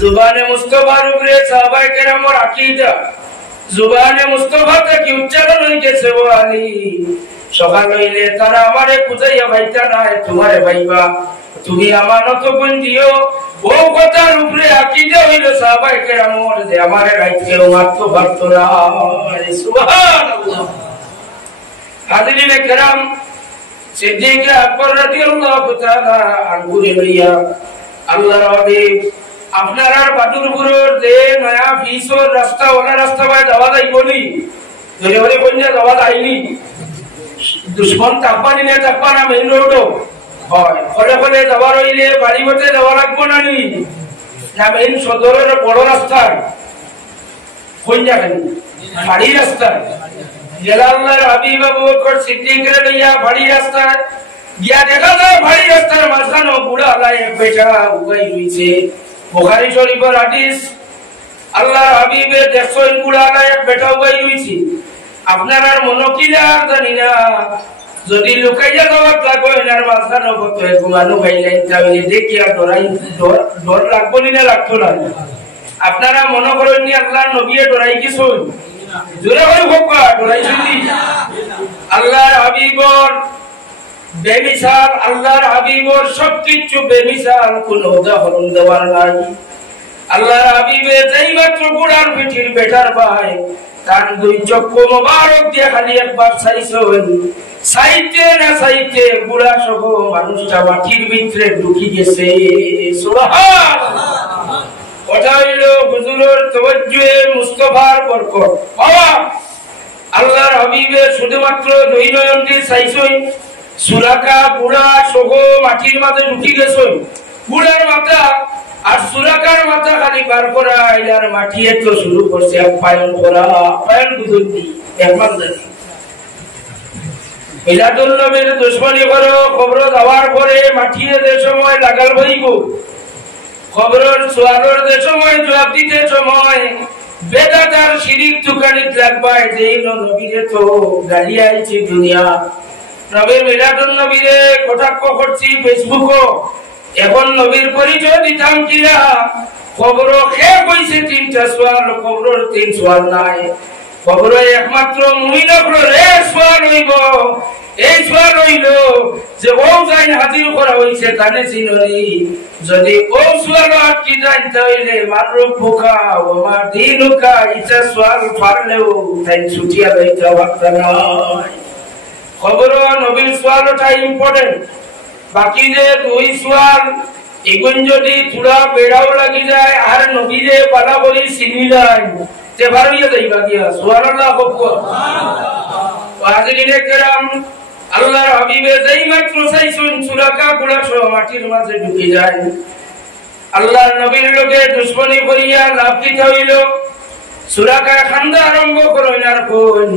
जुबाने मुस्तफार उपरे साहबाए केरामर आकीदा जुबाने मुस्तफा থেকে উচ্চারণ হয়ে গেছে ও আলী সকাল হইলে তারা আমারে খুঁজাইয়া ভাইতা না তোমারে ভাইবা তুমি আমানত কোন দিও ও কথার উপরে আকীদা হইল সাহাবায়ে কেরামর যে আমারে রাইতে মারতে পারতো না সুবহানাল্লাহ হাজিরিনে কেরাম সিদ্দিক আকবর রাদিয়াল্লাহু তাআলা আনহু লইয়া আল্লাহর হাবিব আপনার আর বাদুরপুরের যে নয়া ফিসর রাস্তা ওলা রাস্তা বাই যাওয়া যাইবনি ধরে ধরে কইনা যাওয়া যায়নি দুশ্মন তাপানি না তাপানা মেইন রোডও হয় ফলে ফলে যাওয়ার হইলে বাড়ি মতে যাওয়া লাগবো না নি না মেইন সদরের বড় রাস্তা কইনা কেন বাড়ি রাস্তা জেলা আল্লাহর হাবিব আবু বকর সিদ্দিকের লইয়া বাড়ি রাস্তা গিয়া দেখা যায় বাড়ি রাস্তার মাঝখানে বুড়া আল্লাহ এক বেটা উগাই রইছে বুখারী শরীফের হাদিস আল্লাহর হাবিবের দেখছই বুড়া আল্লাহ এক বেটা উগাই রইছে আপনার আর মনকিলা আর জানি না যদি লুকাইয়া যাওয়া লাগবে এনার মাঝখানে কত ঘুমানো গাইলেন তাহলে দেখিয়া ডর লাগবো না লাগতো না আপনারা মনে করেন নি আল্লাহর নবীয়ে ডরাই কিছু জোরে করে ভোকা ডরাই যদি আল্লাহর হাবিবর বেমিসাল আল্লাহর হাবিবর সবকিছু বেমিসাল কোন উদাহরণ দেওয়ার নাই আল্লাহর হাবিবে যেই মাত্র বুড়ার পিঠির বেটার ভাই তার দুই চক্ষু মোবারক দিয়ে খালি একবার চাইছেন চাইতে না চাইতে বুড়া সহ মানুষটা মাটির ভিতরে ঢুকি গেছে সুবহানাল্লাহ কথা হইল হুজুরের তাওয়াজ্জুহে মুস্তাফার বরকত বাবা আল্লাহর হাবিবে শুধুমাত্র দুই নয়ন দিয়ে চাইছেন সুরাকা বুড়া সহ মাটির মাঝে ঢুকি গেছে বুড়ার মাথা আর সুরাকার মাথা খালি বার করা এলার মাটিয়ে তো শুরু করছে পায়ন করা পায়ন বুঝুনি একবার জানি মিলাদুল নবীর দুশমনী করো খবর দেওয়ার পরে মাটিয়ে যে সময় লাগাল হইব খবরের সোয়ালোর যে সময় জবাব দিতে সময় বেদাতার শিরিক দোকানিত লাগবাই যে নবীরে তো গালি আইছে দুনিয়া নবীর মিলাদুল নবীরে কটাক্ষ করছি ফেসবুকও এখন নবীর পরিচয় দিতাম কিনা খবর খেয়ে কইছে তিনটা সোয়াল খবরের তিন সোয়াল নাই খবর একমাত্র মুমিনের সোয়াল হইব এই সোয়াল হইল যে ও যাইন হাজির করা হইছে তানে চিননি যদি ও সোয়াল আটকি যান তাহলে মারুক বুকা ও মা দিনুকা ইচ্ছা সোয়াল পারলেও তাই ছুটিয়া লইতে পারত না খবর নবীর সোয়ালটা ইম্পর্টেন্ট বাকি যে দুই সোয়াল এগুন যদি থোড়া বেড়াও লাগি যায় আর নবীরে পালা বলি চিনি যায় তে ভাবিয়ে যাইবা গিয়া সুবহানাল্লাহ সুবহানাল্লাহ হাজিরিনে কেরাম আল্লাহর হাবিবে যেই মাত্র চাইছেন সুরাকা গুড়া সহ মাটির মাঝে ঢুকে যায় আল্লাহর নবীর লোকে দুশমনী করিয়া লাভ দিতে হইল সুরাকা খান্দা আরম্ভ করইন আর কোন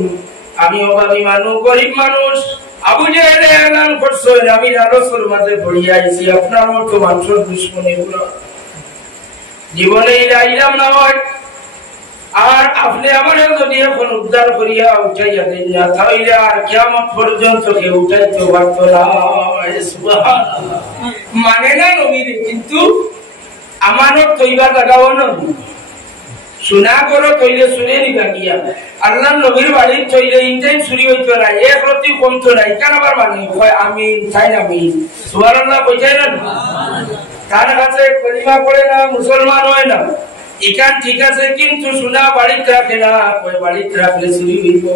আমি অভাবী মানুষ গরিব মানুষ আবু জেহেল এলান করছেন আমি রাসূলের মাঝে পড়িয়া আইছি আপনার মতো মানুষের দুশমনী গুলো জীবনে ইলাইলাম না হয় আর আপনি আমারে যদি এখন উদ্ধার করিয়া উঠাইয়া দেন না তাহলে আর কিয়ামত পর্যন্ত কেউ উঠাইতে পারত না সুবহানাল্লাহ মানে না নবীর কিন্তু আমানত তৈবা লাগাও না সুনা করো তৈলে শুনে নিবা গিয়া আল্লাহর নবীর বাড়ি তৈলে ইনটাইম চুরি হইতো না এক রতি কমতো না কেন আবার মানে কয় আমিন তাই না আমিন সুবহানাল্লাহ কইছেন না তার কাছে কলিমা পড়ে না মুসলমান হয় না ইকান ঠিক আছে কিন্তু সুনা বাড়িতে রাখে না কয় বাড়িতে রাখলে চুরি হইব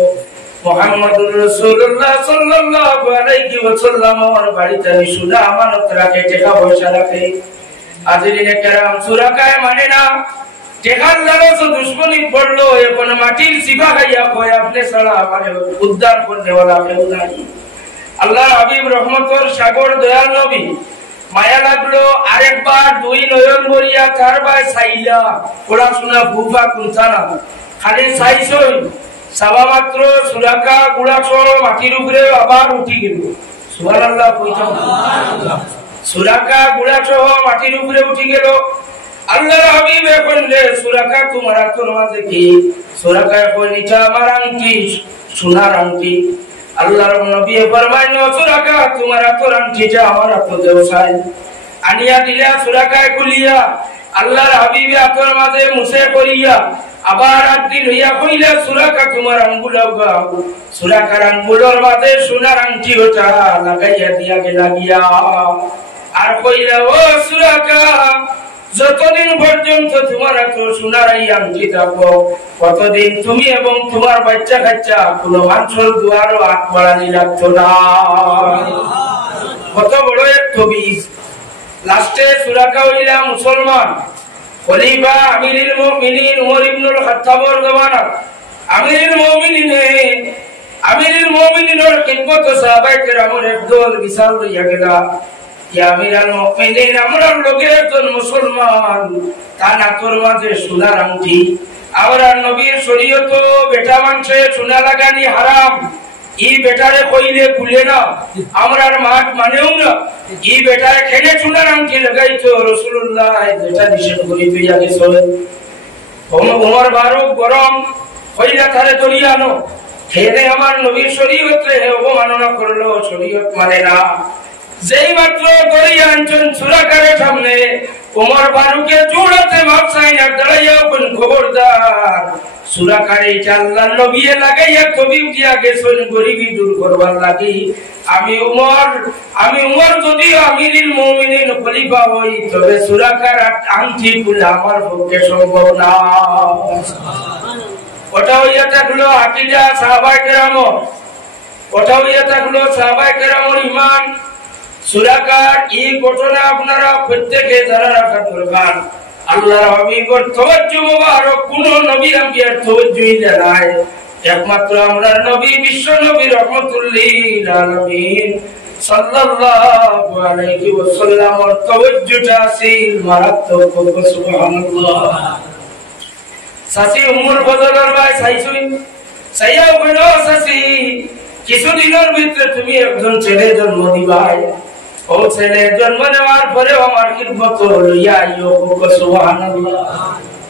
মুহাম্মদুর রাসূলুল্লাহ সাল্লাল্লাহু আলাইহি ওয়াসাল্লাম ওর বাড়িতে সুনা আমানত রাখে টাকা পয়সা রাখে হাজিরিনে কেরাম সুরাকায় মানে না টেকার লালচ দুশমনী পড়লো এখন মাটির সিফা খাইয়া কয় আপনি ছাড়া আমারে উদ্ধার করতে ওয়ালা কেউ নাই আল্লাহর হাবিব রহমতের সাগর দয়াল নবী মায়া লাগলো আরেকবার দুই নয়ন ভরিয়া চারবার চাইলা পড়াশোনা বুফা কুঞ্চানা খালি চাইছই সাবা মাত্র সুরাকা গুড়া সহ মাটির উপরে আবার উঠি গেল সুবহানাল্লাহ কইতাম সুরাকা গুড়া সহ মাটির উপরে উঠি গেল আল্লাহর হাবিব এখন রে সুরাকা তোমার হাতের মাঝে কি সুরাকা এখন এটা আমার আংটি সোনার আংটি আল্লাহর নবী ফরমাইলো সুরাকা তোমার আতর আংটিটা আমার আতর দেওসাই আনিয়া দিলা সুরাকায় কুলিয়া আল্লাহর হাবিবে আতর মাঝে মুছে করিয়া আবার একদিন হইয়া কইলা সুরাকা তোমার আঙ্গুল সুরাকার আঙ্গুলের মাঝে সোনার আংটি ওটা লাগাইয়া দিয়া লাগিয়া আর কইলা ও সুরাকা যতদিন পর্যন্ত তোমার এত সোনার এই আংটি থাকো কতদিন তুমি এবং তোমার বাচ্চা কাচ্চা কোনো মানুষের দুয়ারও হাত বাড়ানি লাগতো না। কত বড় এক তবিজ। লাস্টে সুরাকা হইলা মুসলমান খলিফা আমিরুল মুমিনিন উমর ইবনুল খাত্তাবর জামানাত আমিরুল মুমিনিনের খিদমত সাহাবায়ে কেরামের একদল বিশাল লইয়া গেলা ইয়া আমিরুল মুমিনিন আমরা লোকের একজন মুসলমান তার নাকের মাঝে সোনার আংটি আমরা নবীর শরীয়ত বেটা মানছে সোনা লাগানি হারাম ই বেটারে কইলে খুলে না আমরার মাঠ মানেও না ই বেটারে খেলে সোনার আংটি লাগাইতো রাসূলুল্লাহ যেটা নিষেধ করে দিয়া গেছে ওমর ফারুক গরম হইলা তারে দরিয়ানো খেলে আমার নবীর শরীয়তে অবমাননা করলো শরীয়ত মানে না যেই মাত্র দরিয়া আনছেন সুরাকারের সামনে ওমর ফারুকের জোড়াতে মাপ চাইনা দাঁড়াইয়া কোন খবরদার সুরাকারে আল্লাহর নবী লাগাইয়া কবি দিয়া গেছেন গরিবি দূর করবার লাগি আমি উমর যদি আমিরুল মুমিনিন খলিফা হই তবে সুরাকার আংটি খুলে আমার পক্ষে সম্ভব না। ওটা হইয়া থাকলো আকিদা সাহাবায়ে কেরামের ওটা হইয়া থাকলো সাহাবায়ে কেরামের ঈমান সুরাকার এই ঘটনা আপনারা প্রত্যেকে জানা রাখা দরকার। আল্লাহর হাবিবের তাওয়াজ্জুহ মুবারক কোন নবী আম্বিয়ার তাওয়াজ্জুহই নাই একমাত্র আমরা নবী বিশ্ব নবী রাহমাতুল লিল আলামিন সাল্লাল্লাহু আলাইহি ওয়াসাল্লামের তাওয়াজ্জুহটা আসিল মারাত্মক সুবহানাল্লাহ। সাসি উম্মুল ফজলের ভাই সাইসুই সাইয়াও কইলো সাসি কিছুদিনের ভিতরে তুমি একজন ছেলে জন্ম দিবাই ও ছেলে জন্ম নেওয়ার পরে আমার খিদমত লইয়া আইও সুবহানাল্লাহ।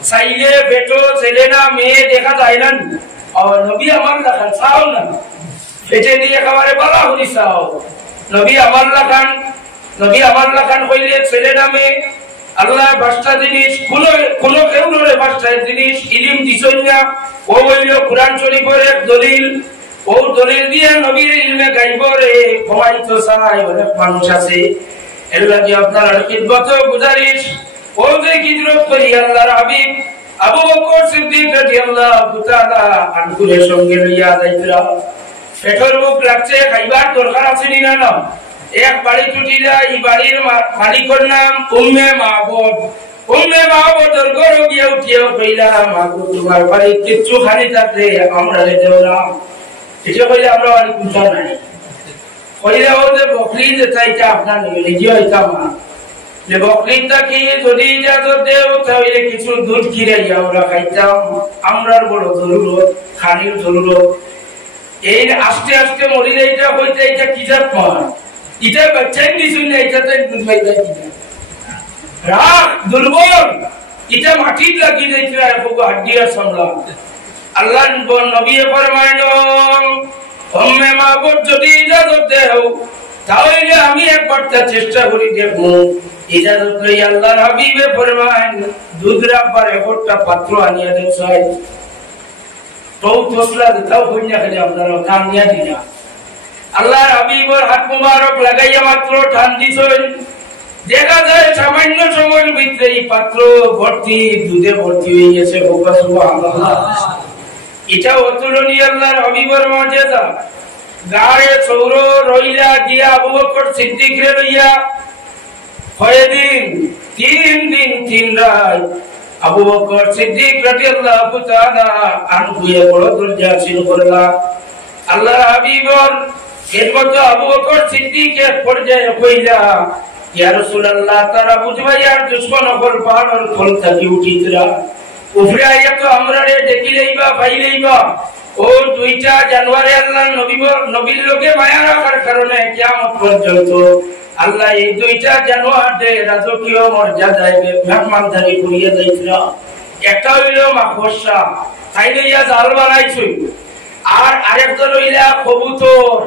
চাইলে বেটো ছেলে না মেয়ে দেখা যায় না ও নবী আমার লাখান চাও না পেটে দিয়ে খাবারে বলা হলি চাও নবী আমার লাখান কইলে ছেলে না মেয়ে আল্লাহ পাঁচটা জিনিস কোন কেউ নরে পাঁচটা জিনিস ইলম দিছেন না ও হইল কুরআন শরীফের এক দলিল ও দলিল দিয়ে নবীর ইলমে গাইব রে কমাইতো চাই অনেক মানুষ আছে এর লাগি আপনার খিদমত গুজারিশ ও যে হিজরত করি আল্লাহর হাবিব আবু বকর সিদ্দিক রাদিয়াল্লাহু তাআলা আনহুর সঙ্গে লইয়া যাইতরা পেটর মুখ লাগছে খাইবার দরকার আছে না না এক বাড়ি টুটিলা এই বাড়ির মালিকের নাম উম্মে মাহবুবের ঘর গিয়ে উঠিয়া কইলা মাগো তোমার বাড়ি কিচ্ছু খালি থাকলে আমরা দেও না এটা কইলে আমরা আর কিছু নাই কইলা ওদের বকরি যে চাইটা আপনার নিজে হইতা মা যে বকরিটা কি যদি ইজাজত দেও তাহলে কিছু দুধ খিরাইয়া আমরা খাইতাম আমরার বড় জরুরত খানির জরুরত এই আস্তে আস্তে মরি যাইটা হইতে এটা কি জাত মা এটা বাচ্চাই দিছুন না এটাতে দুধ পাইতা কিনা রাগ দুর্বল এটা মাটির লাগি যাইতে আর হাড্ডিয়া সামলা আল্লাহ নবী ফরমাইলো উম্মে মাহবুব যদি ইজাজত দেও তাহলে আমি একবার চেষ্টা করি দেখব ইজাজত লই আল্লাহর হাবিবে ফরমাইন দুধ রাখবার একটা পাত্র আনিয়া দেন সাহেব তো তোসলা দাও কইনা খালি আপনারা কাম নিয়া দিনা আল্লাহর হাবিবের হাত মুবারক লাগাইয়া মাত্র টান দিছেন দেখা যায় সামান্য সময়ের ভিতরে এই পাত্র ভর্তি দুধে ভর্তি হয়ে গেছে সুবহানাল্লাহ। এটা অতুলনীয় আল্লাহর হাবিবের মর্যাদা। গায়ে চৌর রইলা দিয়া আবু বকর সিদ্দিক রে লইয়া কয়দিন 3 দিন 3 রাত আবু বকর সিদ্দিক রাদিয়াল্লাহু তাআলা আনহু বড় দরজা ছিল করলা আল্লাহর হাবিবের খিদমত আবু বকর সিদ্দিকের পর্যায়ে কইলা ইয়া রাসূলুল্লাহ তারা বুঝবাই আর দুশমন হল পাহাড়ের ফল থাকি উঠিতরা উপরে আইয়া তো আমরা রে দেখিলেইবা পাইলেইবা ও দুইটা জানুয়ারি আল্লাহ নবীর লোকে মায়া রাখার কারণে কিয়ামত পর্যন্ত আল্লাহ এই দুইটা জানুয়ারি রাজকীয় মর্যাদায় মেহমানদারি করিয়া যাইতরা একটা হইল মাকবসা তাইলে ইয়া জাল বানাইছই আর আরেকজন হইলা কবুতর,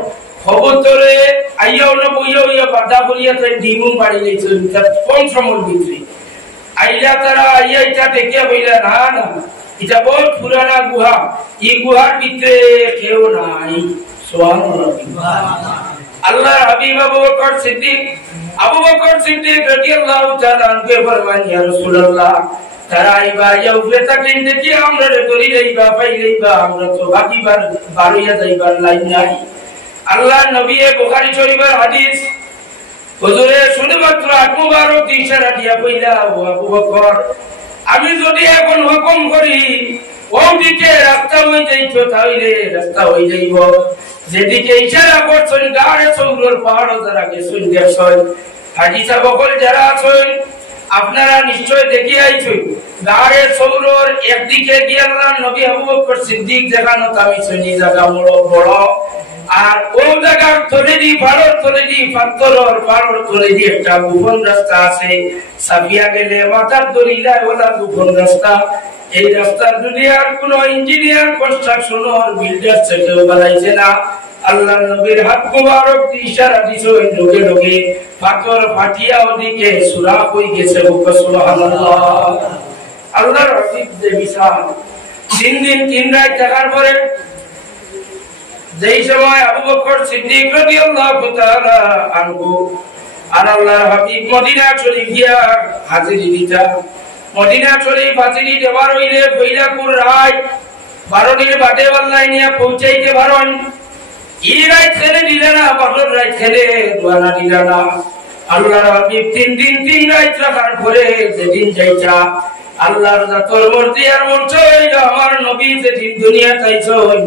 কবুতরে আইয়াও না বইয়াও ইয়া বাধা করিয়া তাই ডিমু বাড়ি গেছে কম সময়ের ভিতরে আইলা তারা আইয়া এটা দেখে হইলা না না এটা বহুত পুরানা গুহা, এই গুহার ভিতরে কেউ নাই। আল্লাহর হাবিব আবু বকর সিদ্দিক রাদিয়াল্লাহু তাআলা আনহু ফরমান ইয়া রাসূলুল্লাহ তারা আইবা ইয়া উপরে থাকেন দেখি আমরা ধরি যাইবা পাইলেইবা আমরা তো বাকিবার বাড়িয়া যাইবার লাইন নাই। আল্লাহর নবী বুখারী শরীফের হাদিস হুজুরে শুধুমাত্র হাত মুবারক ইশারা দিয়া কইলা ও আবু বকর আমি যদি এখন হুকুম করি ওদিকে রাস্তা হয়ে যাইতো তাহলে রাস্তা হয়ে যাইব, যেদিকে ইশারা করছেন গাড়ে সৌরর পাহাড় যারা গেছেন দেখছেন হাজি সাহেব যারা আছেন আপনারা নিশ্চয় দেখি আইছেন গাড়ে সৌরর একদিকে গিয়ে আল্লাহর নবী আবু বকর সিদ্দিক দেখানো আমি শুনি জায়গা বড় আর ও জায়গার তলে দি পাড়র তলে দি পাথরের পাড়র তলে দি একটা গোপন রাস্তা আছে, সাফিয়া গেলে মাথার দড়িলা ওলা গোপন রাস্তা। এই রাস্তার দুনিয়ার কোন ইঞ্জিনিয়ার কনস্ট্রাকশন বিল্ডার কেউ বানাইছে না। আল্লাহর নবীর হাত মুবারক দিয়ে ইশারা দিছো লোকে লোকে পাথর ফাটিয়া ওদিকে সুরাখ হয়ে গেছে। সুবহানাল্লাহ। আল্লাহর হাবিব যে বিশাল 3 দিন 3 রাত থাকার পরে যেই সময় আবু বকর সিদ্দিক রাদিয়াল্লাহু তাআলা আনহু আর আল্লাহর হাবিব মদিনা শরীফ গিয়া হাজিরি দিতা, মদিনা শরীফ হাজিরি দেওয়ার হইলে বৈরাকুর রাত 12 দিন বাদে আল্লাহ নিয়ে পৌঁছাইতে পারেন। এই রাত ছেড়ে দিলে না, বছর রাত ছেড়ে দোয়ানা দিলে না। আল্লাহর হাবিব 3 দিন 3 রাত রাখার পরে যেদিন যাইতা আল্লাহর জাতর মর্জি আর মন চাইলো আমার নবী যেদিন দুনিয়া চাইছেন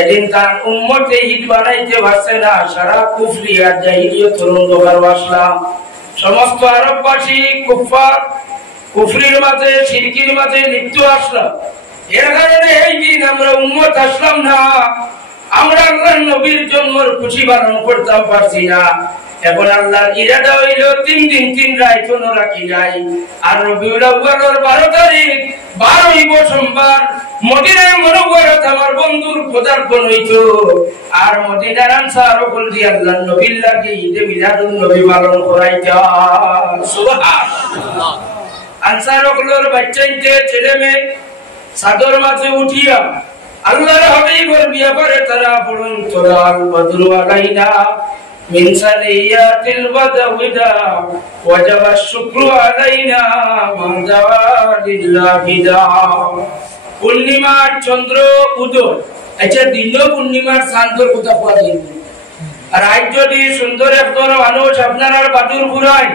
এদিন তার উম্মতে ঈদ বানাইতে পারছে না, সারা কুফরি আর জাহিলিয়তের অন্ধকার আসলা। সমস্ত আরববাসী কুফার কুফরির মাঝে শিরকির মাঝে লিপ্ত আসলো। এর কারণে এই দিন আমরা উম্মত আসলাম না, আমরা আল্লাহর নবীর জন্মের খুশি পালন করতে পারছি না। এখন আল্লাহর ইরাদা হইল 3 দিন 3 রাত কোনো রাখি নাই। আর রবিউল আউয়ালের 12 তারিখ 12 সোমবার মদিনায় মুনাওয়ারাত আমার বন্ধুর পদার্পণ হইতো। আর মদিনার আনসার বল দি আল্লাহর নবীর লাগি ঈদে মিলাদুন নবী পালন করাইতা। সুবহানাল্লাহ। আনসারগুলোর বাচ্চাইতে ছেলে মেয়ে সাদর মাঝে উঠিয়া আল্লাহর হাবিবের ব্যাপারে তারা পড়েন তোরাল বদরু আলাইনা মিন সারিয়াতিল বাদওয়িদা ওয়াজাবা শুকরু আলাইনা মাদালিল্লাহি দা। পূর্ণিমার চন্দ্র উদয়, আচ্ছা দিন পূর্ণিমার চাঁদের কথা কোয়া দিন। আর আজ যদি সুন্দর একজন মানুষ আপনারা বাদুর ঘুরায়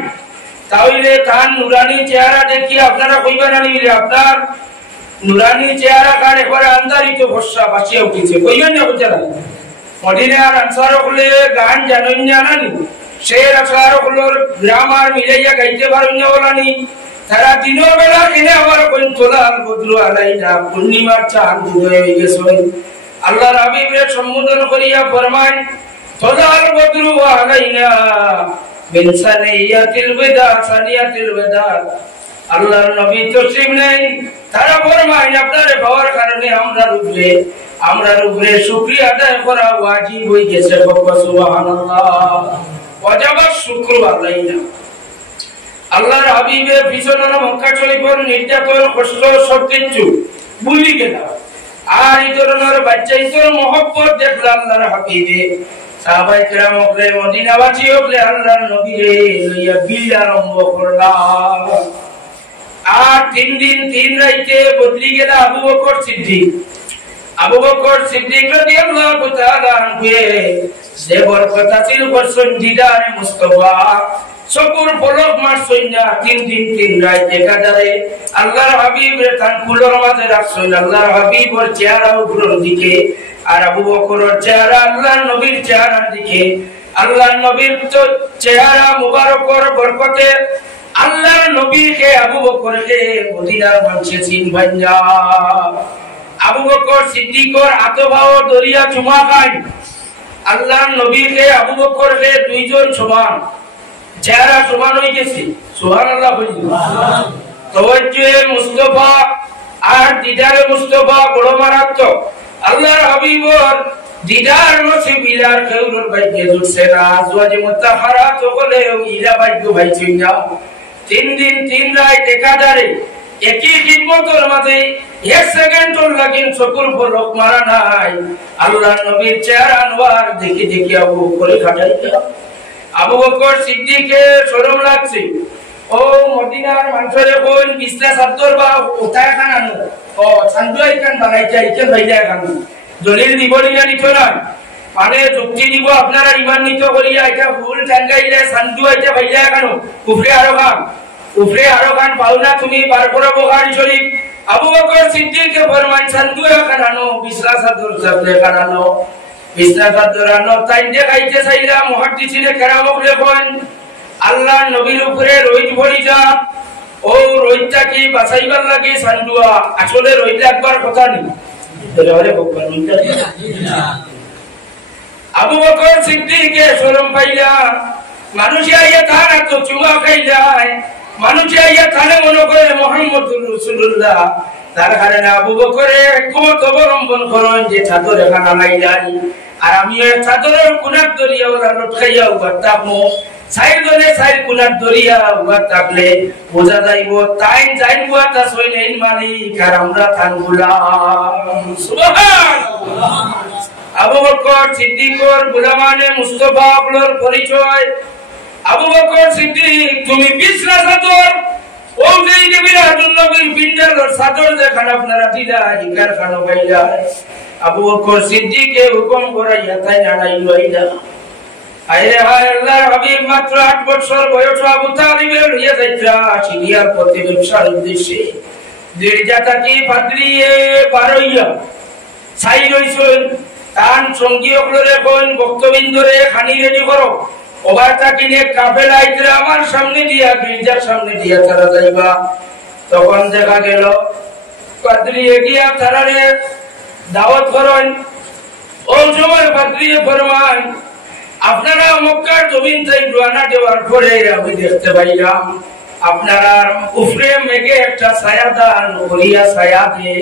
তাহলে তার নুরানি চেহারা দেখি আপনারা কইবেন না আপনার নুরানি চেহারা কার একবার আন্দারিত ভরসা বাঁচিয়ে উঠেছে, কইবেন না বুঝারা। মদিনার আনসারগুলো গান জানেন জানানি, সে আনসারগুলোর গ্রামার মিলাইয়া গাইতে পারেন না বলানি। তারা দিনের বেলা কিনে আবার কোন তোলাল বদরু আলাইনা পূর্ণিমার চাঁদ উদয় হয়ে গেছে। আল্লাহর হাবিবের সম্বোধন করিয়া ফরমান তোলাল বদরু আলাইনা মিন সানিয়াতিল বিদা সানিয়াতিল বিদা। আল্লাহর নবী তশরিফ নেই, তারা ফরমান আপনারে পাওয়ার কারণে আমরা রূপে শুকরিয়া আদায় করা ওয়াজিব হয়ে গেছে। সুবহানাল্লাহ। ওয়াজাবা শুকরু আলাইনা। আল্লাহর হাবিবের পিছনে মক্কা শরীফের নির্যাতন কষ্ট সবকিছু ভুলি গেল। আর এই ধরনের বাচ্চা ইতর মহব্বত দেখল আল্লাহর হাবিবে। সাহাবায়ে কেরাম হলে মদিনাবাসী হলে আল্লাহর নবীরে লইয়া বিল আরম্ভ করলাম। আর 3 দিন 3 রাতে বদলি গেল আবু বকর সিদ্দিক। আবু বকর সিদ্দিক রাদিয়াল্লাহু তাআলা আনহু যে বরকত হাসিল করছেন দিদারে মুস্তাফা চকুর পলক মারছেন না। 3 দিন 3 রাত দেখা যায় আল্লাহর হাবিবের কান কুলোর মাঝে রাখছেন। আল্লাহর হাবিবের চেহারা উপরের দিকে আর আবু বকরের চেহারা আল্লাহর নবীর চেহারার দিকে। আল্লাহর নবীর তো চেহারা মুবারকের বরকতে আল্লাহর নবীকে আবু বকরকে মদিনার মানুষে চিনবেন না। আবু বকর সিদ্দিকর আতবাও দরিয়া চুমা খান। আল্লাহর নবীকে আবু বকরকে দুইজন সমান, চেহারা সমান হয়ে গেছে। সুবহানাল্লাহ। তাওয়াজ্জুহে মুস্তাফা আর দিদারে মুস্তাফা বড় মারাত্মক। আল্লাহর হাবিবর দিদার নসিবিলার কেউর ভাগ্যে জুটছে না আজওয়াজে মুতাহারাত হলে ইলা ভাগ্য ভাইছেন না 3 দিন 3 রাত একাধারে একই খিদমতের মাঝে 1 সেকেন্ডর লাগিন চকুর পলক মারা নাই আল্লাহর নবীর চেহারা আনোয়ার দেখি দেখি আবু বকর খাটাইয়া আবু বকর সিদ্দিকে শরম লাগছে ও মদিনার মানুষের কোন বিছনা চাদর বা ওতায় খানানো ও চান্দুই কান বানাইতে আইতে ভাইলা কান দলিল দিবনি না নিত না মানে যুক্তি দিব আপনারা ঈমান নিত করিয়া এটা ভুল টাঙ্গাইলে চান্দু আইতে ভাইলা কান কুফরে আরো গান পাওনা তুমি বার করে বুখারী শরীফ আবু বকর সিদ্দিকে ফরমান চান্দু খানানো বিছনা চাদর চাপলে খানানো বিছনা চাদর আনো তাই দেখাইতে চাইলা মুহাদ্দিসিনে কেরামক লেখেন আল্লাহ নবীর উপরে রোহিত পড়ি যা ও রোহিতটা কি বাঁচাইবার লাগে সান্দুয়া আসলে রোহিত একবার কথা নেই আবু বকর সিদ্দিকে শরম পাইলা মানুষে আইয়া তার এত চুমা খাইলায় মানুষে আইয়া তাহলে মনে করে মুহাম্মদুর রাসূলুল্লাহ তার কারণে আবু বকরে একমত অবলম্বন করেন যে চাদর এখানে লাইলাই আর আমি চাদরের কুনার দরিয়া ওরা লটকাইয়া উবাতামো সাইদনে সাইদ কুনার দরিয়া উবাতাকলে বোঝা যাইব তাই যাইব তা সইলেন মালিক আর আমরা থানগুলা সুবহানাল্লাহ আবু বকর সিদ্দিকর গোলামানে মুস্তাফা আপনার পরিচয় আবু বকর সিদ্দিক তুমি বিছনা চাদর ও যেই নবীর নবীর পিন্ডার চাদর দেখান আপনারা দিলা ইকার খানো পাইলা আবু বকর সিদ্দিকে হুকুম করাইয়া তাই নাড়াই লইলা আইরে হায় আল্লাহর হাবিব মাত্র 8 বছর বয়স আবু তালিবের লইয়া যাইতা সিরিয়ার পথে ব্যবসার উদ্দেশ্যে দিরজাতা কি পাদ্রিয়ে পারইয়া ছাই রইছেন তান সঙ্গী হলরে কোন বক্তবিন্দরে খানি রেডি করো ওবারটা কিনে কাফেলা আইতরা আমার সামনে দিয়া গির্জার সামনে দিয়া তারা যাইবা তখন দেখা গেল পাদ্রী এগিয়া তারারে দাওয়াত করেন ও সময় পাদ্রী ফরমান আপনারা মক্কার জমিন থেকে রওনা দেওয়ার পরে আমি দেখতে পাইলাম আপনারা উপরে মেঘে একটা ছায়াদান করিয়া ছায়া দে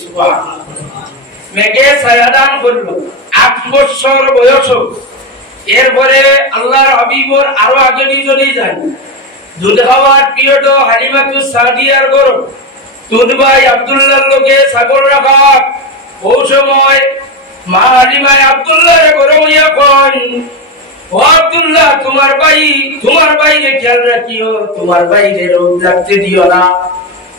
সুবহানাল্লাহ মেঘে ছায়াদান করলো 8 বছর বয়স এরপরে আল্লাহর হাবিবর আরো আগে নিজেই যান দুধ খাওয়ার পিরিয়ড হালিমাতুস সাদিয়ার ঘর দুধ ভাই আব্দুল্লাহর লোকে ছাগল রাখা ও সময় মা হালিমায় আব্দুল্লাহর ঘর হইয়া কোন ও আব্দুল্লাহ তোমার বাইরে খেয়াল রাখিও তোমার বাইরে রোদ লাগতে দিও না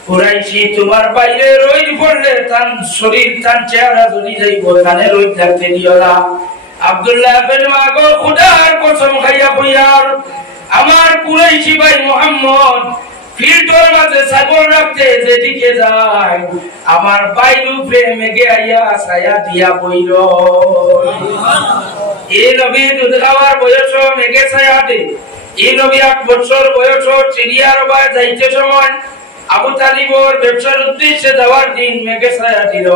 কুরাইশি তোমার বাইরে রোদ পড়লে তার শরীর তার চেহারা জ্বলি যাইব কানে রোদ লাগতে দিও না আব্দুল্লাহ বিন মাগো খুদার কসম খাইয়া কইয়ার আমার কুরাইশি ভাই মুহাম্মদ ফিল্টার মাঝে ছাগল রাখতে যেদিকে যায় আমার বাইরে প্রেমে গিয়া ছায়া দিয়া বইল এই নবী দুধ খাওয়ার বয়স মেঘে ছায়া দে এই নবী 8 বছর বয়স সিরিয়ার বায় যাইতে সময় আবু তালিবর ব্যবসার উদ্দেশ্যে যাওয়ার দিন মেঘে ছায়া দিল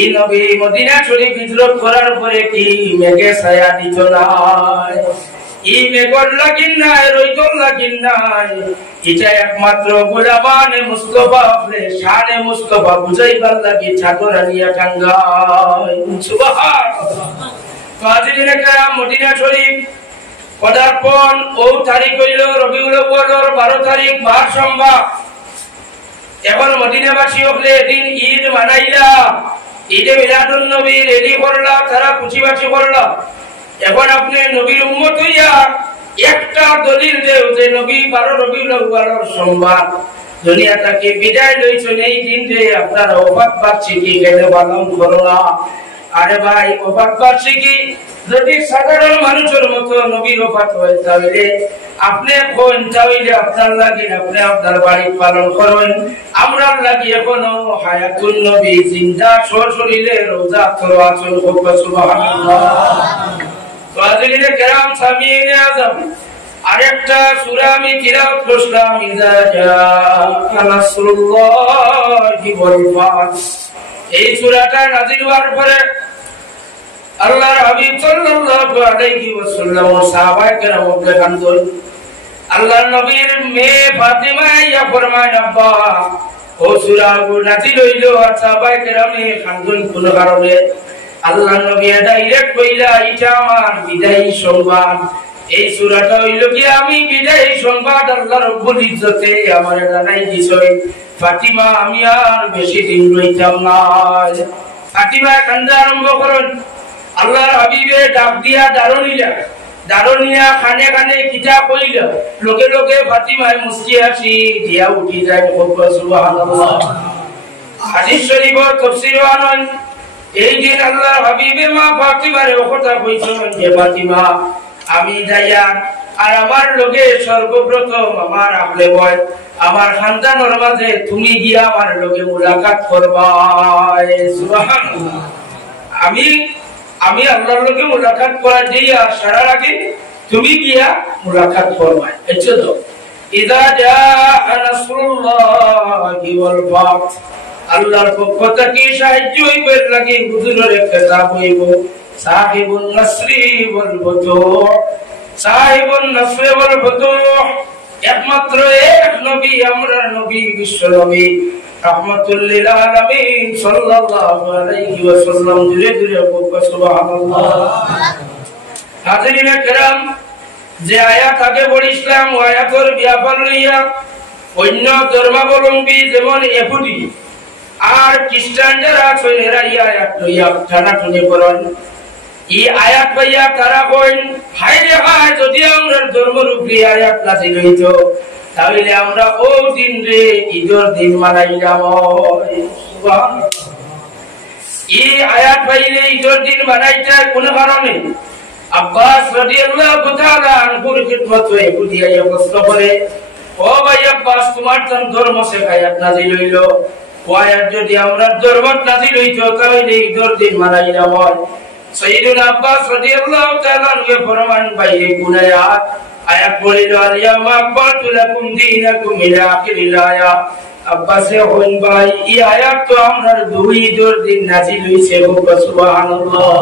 এই নবী মদিনা শরীফ হিজরত করার পরে কি মেঘে ছায়া দিত না এই মেঘর লাগিন নাই রইতল লাগিন নাই এটা একমাত্র গোলামানে মুস্তাফা আপনি শানে মুস্তাফা বুঝাইবার লাগি চাদর আনিয়া টাঙ্গায় সুবহানাল্লাহ ফাজিলিনে কেরাম মদিনা শরীফ পদার্পণ ও তারিখ হইল রবিউল আউয়ালের 12 তারিখ বার সোমবার এখন মদিনাবাসী হলে এদিন ঈদ মানাইলা ঈদে মিলাদুন নবী রেডি করলা তারা খুশিবাসী করলা এখন আপনি নবীর উম্মত হইয়া একটা দলিল দেও যে নবী 12 রবিউল আউয়ালের সোমবার দুনিয়াটাকে বিদায় লইছেন এই দিন যে আপনারা ওফাত বার্ষিকী গেলে পালন করলা আরে ভাই ওফাত বার্ষিকী যদি সাধারণ মানুষের মতো নবীর ওফাত হয় তাহলে আপনি কোন তাহলে আপনার লাগি আপনি আপনার বাড়ি পালন করেন আমরা লাগি এখনো হায়াতুন নবী জিন্দা শরীরে রোজা তোর আচল হোক সুবহানাল্লাহ ফাজিলিনে কেরাম সামিনে আযম আরেকটা সূরা আমি তিলাওয়াত করলাম ইজা জা নাসরুল্লাহি ওয়াল ফাত এই সূরাটা নাযিল হওয়ার পরে আল্লাহর হাবিব সাল্লাল্লাহু আলাইহি ওয়াসাল্লাম ও সাহাবায়ে কেরাম কান্দন আল্লাহর নবীর মেয়ে ফাতিমা ইয়া ফরমায় আব্বা ও ও সূরা নাযিল হইল আর সাহাবায়ে কেরামে খানজন কোন কারণে আল্লাহর নবী ডাইরেক্ট কইলা এটা আমার বিদায়ী সংবাদ এই সূরাটা হইল কি আমি বিদায়ী সংবাদ আল্লাহ রব্বুল ইজ্জতে আমারে জানাই দিছই ফাতিমা আমি আর বেশি দিন রইতাম না ফাতিমা কান্দা আরম্ভ করেন আল্লাহর হাবিবে ডাক দিয়া দারুনিয়া খানে খানে কিতা কইল লোকে লোকে ফাতিমায় মুস্কি হাসি দিয়া উঠি যায় সুবহানাল্লাহ হাদিস শরীফ তাফসীর আনন এই দিন আল্লাহর হাবিবে মা ফাতিমার কথা কইছেন যে ফাতিমা আমি যাইয়া আর আমার লগে সর্বপ্রথম আমার আপলে বয় আমার খানদানের মাঝে তুমি গিয়া আমার লগে মুলাকাত করবা সুবহানাল্লাহ আমি আল্লাহর লগে মুলাকাত করা দিয়া সারা আগে তুমি গিয়া মুলাকাত করবা এছো তো ইদা জাআ নাসরুল্লাহি ওয়াল ফাত আল্লাহর পক্ষ থেকে সাহায্য হইবার লাগি হুজুরের খেতাব হইব সাহিবুন নাসরি ওয়াল ফুতুহ সাহিবুন নাসরি ওয়াল ফুতুহ একমাত্র এক নবী আমরার নবী বিশ্ব নবী রাহমাতুল লিল আলামিন সাল্লাল্লাহু আলাইহি ওয়াসাল্লাম জুরে জুরে বলবা সুবহানাল্লাহ হাজিরিন کرام যে আয়াত আগে পড়িছিলাম ওই আয়াতের ব্যাপার লইয়া অন্য ধর্মাবলম্বী যেমন ইহুদি আর খ্রিস্টান যারা আছেন এরা এই আয়াত লইয়া টানাটানি করেন এই আয়াত পাইয়া তারা কইন হায় রে হায় যদি আমরা ধর্মের উপরে আয়াত নাযিল হইতো তাহলে আমরা ও দিন রে ঈদের দিন মানাইলাম সুবহানাল্লাহ এই আয়াত পাইলে ঈদের দিন মানাইতে কোন কারণে আব্বাস রাদিয়াল্লাহু তাআলা আনহুর খিদমত হয়ে বুঝিয়া প্রশ্ন করে ও ভাই আব্বাস তোমার ধর্ম সে আয়াত নাযিল হইল ওয়ায়াত যদি আমরা ধর্ম নাযিল হইতো তাহলে ঈদের দিন মানাইলাম সাইয়্যিদুনা আব্বাস রাদিয়াল্লাহু তাআলা আনহু ফরমান ভাই কোন আয়াত বলিল আলিয়ামা আকবালতু লাকুম দীনাকুম ইলা আখিরিল আয়াত আব্বাসে হইন ভাই এই আয়াত তো আমরা দুই ঈদের দিন নাযিল হইছে সুবহানাল্লাহ